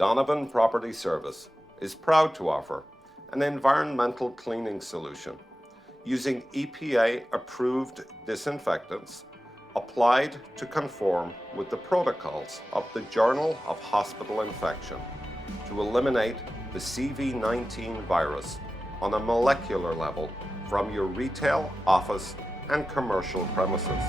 Donovan Property Service is proud to offer an environmental cleaning solution using EPA-approved disinfectants applied to conform with the protocols of the Journal of Hospital Infection to eliminate the CV-19 virus on a molecular level from your retail, office, and commercial premises.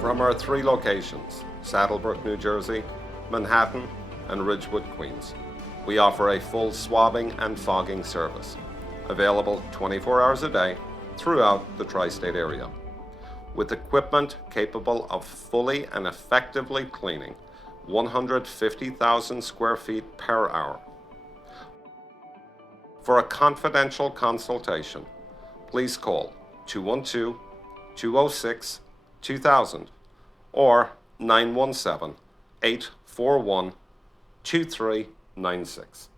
From our 3 locations, Saddlebrook, New Jersey, Manhattan, and Ridgewood, Queens, we offer a full swabbing and fogging service, available 24 hours a day throughout the tri-state area, with equipment capable of fully and effectively cleaning 150,000 square feet per hour. For a confidential consultation, please call 212-206-2000 or 917-841-2396.